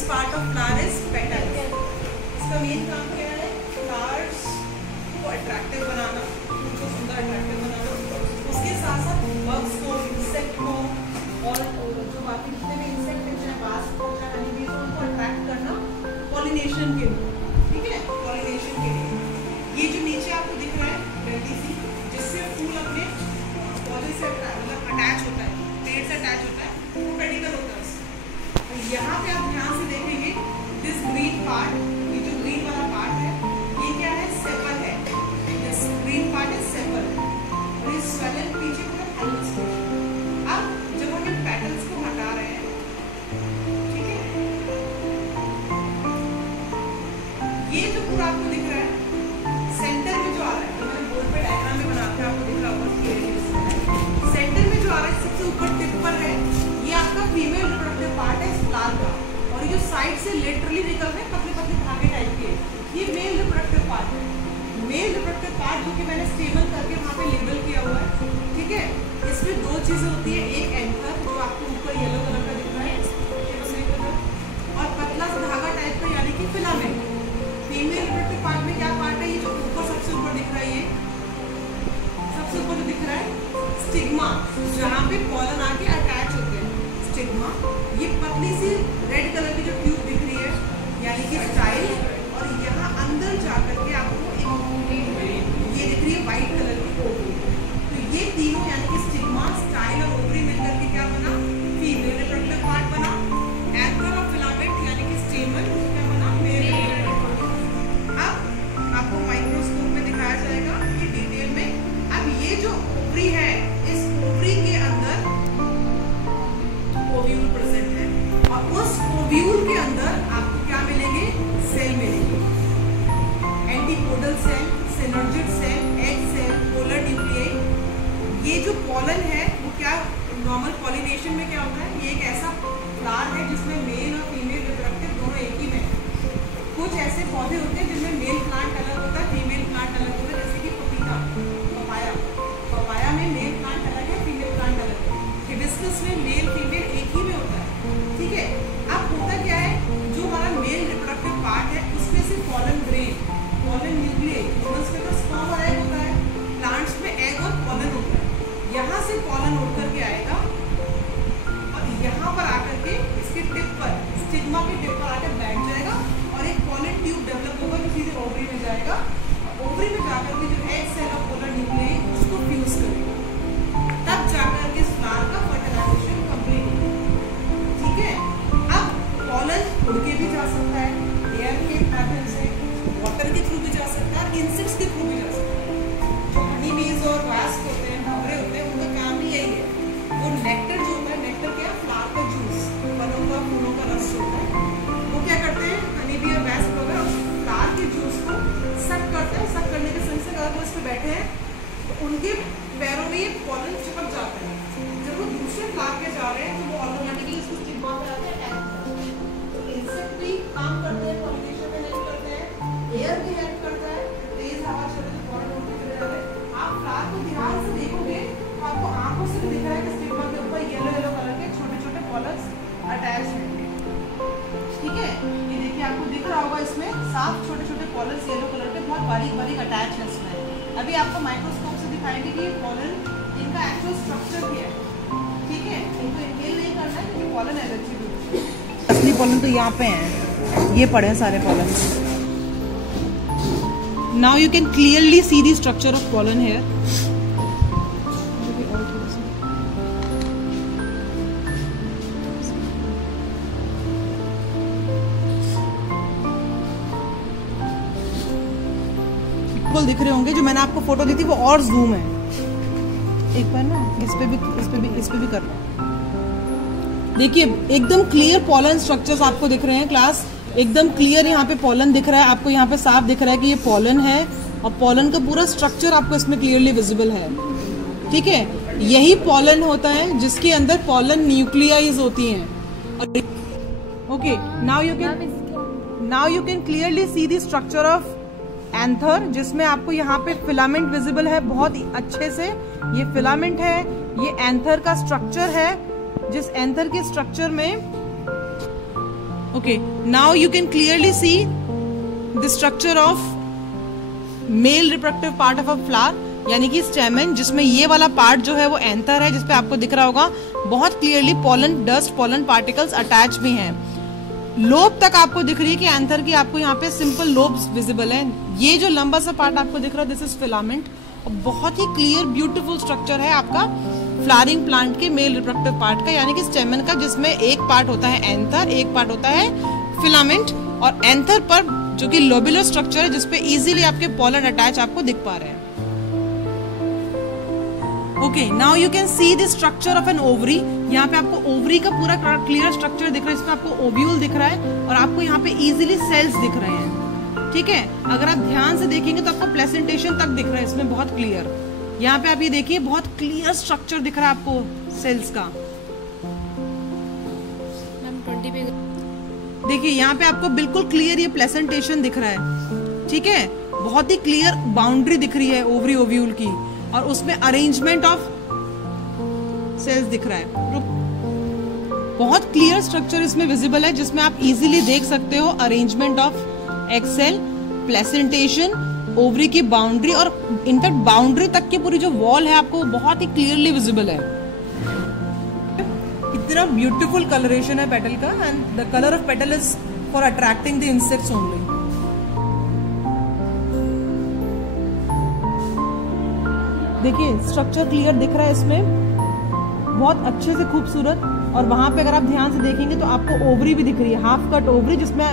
Next part of flower is petals. इसका main काम क्या है? फ्लावर्स को अट्रैक्टिव बनाना, उनको सुंदर अट्रैक्टिव बनाना, उसके साथ साथ बग्स को, इंसेक्ट को और जो बाकी जितने भी इंसेक्ट हैं, चाहे वास्प हो चाहे हनी बी हो, उनको अट्रैक्ट करना पॉलिनेशन के लिए। ठीक है, पॉलिनेशन के लिए। ये जो नीचे आपको दिख रहा है डंडी सी, जिससे फूल अपने पौधे से मतलब अटैच होता है, पेड़ से अटैच होता है, वो पेडिकल होता है उससे। तो यहाँ पे आप ध्यान से देखेंगे दिस ग्रीन पार्ट, ये जो ग्रीन वाला पार्ट है, ये क्या है? सेपल है। This green part is sepal और ये स्वेलन पीछे पूरा हेल्प्स है। अब जब हम इन पेटल्स को हटा रहे हैं, ठीक है, ये जो पूरा आपको दिख रहा है सेंटर में जो आ रहा है, तो मैंने बोर्ड पे डायग्राम में बना के आपको दिख रहा होगा, सेंटर में जो आ रहा है सबसे ऊपर टिप पर है, ये आपका फीमेल रिप्रोडक्टिव पार्ट है फ्लावर का, और ये जो साइड से लेटरली निकल रहे हैं पतले पतले धागे टाइप के, ये मेल रिप्रोडक्टिव पार्ट है। मेल रिप्रोडक्टिव पार्ट जो कि मैंने स्टेबल करके वहाँ पे लेबल किया हुआ है। ठीक है, इसमें दो चीजें होती है, एक एंकर जो आपको ऊपर येलो कलर का दिख रहा है और पतला सा धागा टाइप का यानी कि फिलामेंट। फीमेल रिप्रोडक्टिव पार्ट में क्या पार्ट है? ये जो ऊपर सबसे ऊपर दिख रहा है, ये सबसे ऊपर जो दिख रहा है स्टिग्मा, जहाँ पे पॉलन आके अटैच होते हैं, स्टिग्मा। ये पतली सी रेड कलर की जो ट्यूब दिख रही है यानी कि स्टाइल, और यहाँ अंदर जाकर के आपको ये दिख रही है व्हाइट कलर की ओवरी। तो ये तीनों यानी कि स्टिग्मा, स्टाइल और ओवरी मिलकर के क्या बना? फीमेल रिप्रोडक्टिव पार्ट बना। एंकर और फिलामेंट यानी कि स्टेमन क्या बना? Male reproductive part. अब आपको माइक्रोस्कोप में दिखाया जाएगा ये डिटेल में। अब ये जो ओवरी है, इस ओवरी के अंदर ओव्यूल प्रेजेंट है और उस ओव्यूल के अंदर आपको क्या मिलेंगे? सेल मिलेंगे, antipodal cell, synergid cell, egg cell, polar nuclei. ये जो पॉलन है वो क्या नॉर्मल पॉलिनेशन में क्या होता है? ये एक ऐसा फ्लावर है जिसमें मेल और फीमेल रिप्रोडक्टिव दोनों एक ही में है। कुछ ऐसे पौधे होते हैं जिनमें मेल प्लांट अलग होता है, फीमेल प्लांट अलग होता है, जैसे कि पपीता, पपाया। पपाया में मेल प्लांट अलग है, फीमेल प्लांट अलग है। हिबिस्कस में मेल फीमेल एक ही में होता है। ठीक है, अब होता क्या है? जो हमारा मेल रिप्रोडक्टिव पार्ट है उसमें से पॉलन ग्रेन, पॉलन न्यूक्लियाई, उसमें तो स्पर्म और एग होता है, प्लांट्स में एग और पॉलन होता है। यहाँ से पॉलन उड़ करके आएगा और यहाँ पर आकर के इसके टिप पर, स्टिग्मा के टिप पर आकर बैठ जाएगा और एक पॉलन ट्यूब डेवलप होगा जो सीधे ओवरी में जाएगा। ओवरी में जाकर के जो एग सेल और पोलर न्यूक्लियाई उसको फ्यूज करेगा, तब जाकर के फ्लावर का फर्टिलाइजेशन कंप्लीट होगा। ठीक है, अब पॉलन उड़ के भी जा सकता है, एयर के माध्यम से, वाटर के थ्रू भी जा सकता है और इंसेक्ट्स के थ्रू भी जा सकता है। जो हनी बीज और वास्प होते हैं, भंवरे होते हैं, उनका काम ही यही है। वो नेक्टर जो होता है, नेक्टर क्या है? फ्लावर का जूस, फलों का, फूलों का रस होता है, वो क्या करते हैं? हनी बी और वास्प वगैरह उस फ्लावर के जूस को सक करते हैं। सक करने के संग से अगर वो इस पर बैठे हैं तो उनके पैरों में ये पॉलन चिपक जाता है। जब वो दूसरे फ्लावर के जा रहे हैं तो वो ऑटोमेटिकली इसको स्टिग्मा पर आते हैं, तो इंसेक्ट भी काम करते हैं, पॉलिनेशन में हेल्प करते हैं, एयर भी हेल्प करता है, तेज हवा चले तो पॉलन उड़ते चले जाते हैं। आप फ्लावर को ध्यान से देखोगे तो आपको आंखों से भी दिख रहा है कि स्टिग्मा के ऊपर येलो येलो कलर के छोटे छोटे पॉलन्स अटैच हैं। ठीक है, ये देखिए आपको दिख रहा होगा, इसमें 7 छोटे छोटे पॉलन्स येलो कलर के बहुत बारीक बारीक अटैच है इसमें। अभी आपको माइक्रोस्कोप से दिखाएंगे कि ये पॉलन इनका एक्चुअल स्ट्रक्चर क्या है। ठीक है, इनको इनहेल नहीं करना है क्योंकि पॉलन एलर्जी होती है। असली पॉलन तो यहाँ पे हैं, ये पड़े हैं सारे pollen. Now you can clearly see the structure of pollen here. दिख रहे होंगे, जो मैंने आपको फोटो दी थी वो और जूम है। एक बार ना इस पे भी कर रहा हूं। देखिए एकदम क्लियर पॉलन स्ट्रक्चर्स आपको दिख रहे हैं क्लास, एकदम क्लियर यहाँ पे पॉलन दिख रहा है आपको, यहाँ पे साफ दिख रहा है कि ये पॉलन है और पॉलन का पूरा स्ट्रक्चर आपको इसमें क्लियरली विजिबल है। ठीक है, यही पॉलन होता है जिसके अंदर पॉलन न्यूक्लियाइज होती हैं। Okay, now you can clearly see the structure of anther, जिसमें आपको यहाँ पे फिलामेंट विजिबल है बहुत अच्छे से। ये फिलामेंट है, ये एंथर का स्ट्रक्चर है, जिस एंथर के स्ट्रक्चर में Okay, now you can clearly see the structure of male reproductive part of a flower, यानी कि स्टेमन, जिसमें ये वाला पार्ट जो है वो एंथर है, जिसपे आपको दिख रहा होगा बहुत clearly pollen dust, pollen particles attach भी हैं। लोब तक आपको दिख रही है कि एंथर की आपको यहाँ पे सिंपल लोब्स विजिबल है। ये जो लंबा सा पार्ट आपको दिख रहा है दिस इज फिलामेंट, और बहुत ही क्लियर ब्यूटीफुल स्ट्रक्चर है आपका फ्लावरिंग प्लांट के मेल रिप्रोडक्टिव पार्ट का, यानी कि स्टेमन का, जिसमें एक पार्ट होता है एंथर, एक पार्ट होता है फिलामेंट, और एंथर पर जो कि लोबुलर स्ट्रक्चर है जिसपे इजीली आपके पोलन अटैच आपको दिख पा रहे हैं। Okay, now you can see the structure of an ovary. यहाँ पे आपको ओवरी का पूरा क्लियर स्ट्रक्चर दिख रहा है, इसमें आपको ओव्यूल दिख रहा है और आपको यहाँ पे इजीली सेल्स दिख रहे हैं। ठीक है, अगर आप ध्यान से देखेंगे तो आपको प्लेसेंटेशन तक दिख रहा है इसमें बहुत क्लियर। यहाँ पे आप ये देखिए बहुत क्लियर स्ट्रक्चर दिख रहा है आपको सेल्स का। देखिए यहाँ पे आपको बिल्कुल क्लियर ये प्लेसेंटेशन दिख रहा है। ठीक है, बहुत ही क्लियर बाउंड्री दिख रही है ओवरी ओव्यूल की, और उसमें अरेंजमेंट ऑफ सेल्स दिख रहा है। बहुत क्लियर स्ट्रक्चर इसमें विजिबल है, जिसमें आप इजीली देख सकते हो arrangement of egg cell, placentation, ovary की बाउंड्री, और इनफैक्ट बाउंड्री तक की पूरी जो वॉल है आपको बहुत ही क्लियरली विजिबल है। इतना ब्यूटीफुल कलरेशन है पेटल का, and the colour of petal is for attracting the insects only. देखिए स्ट्रक्चर क्लियर दिख रहा है इसमें, बहुत अच्छे से खूबसूरत। और वहां पे अगर आप ध्यान से देखेंगे तो आपको ओवरी भी दिख रही है, हाफ कट ओवरी, जिसमें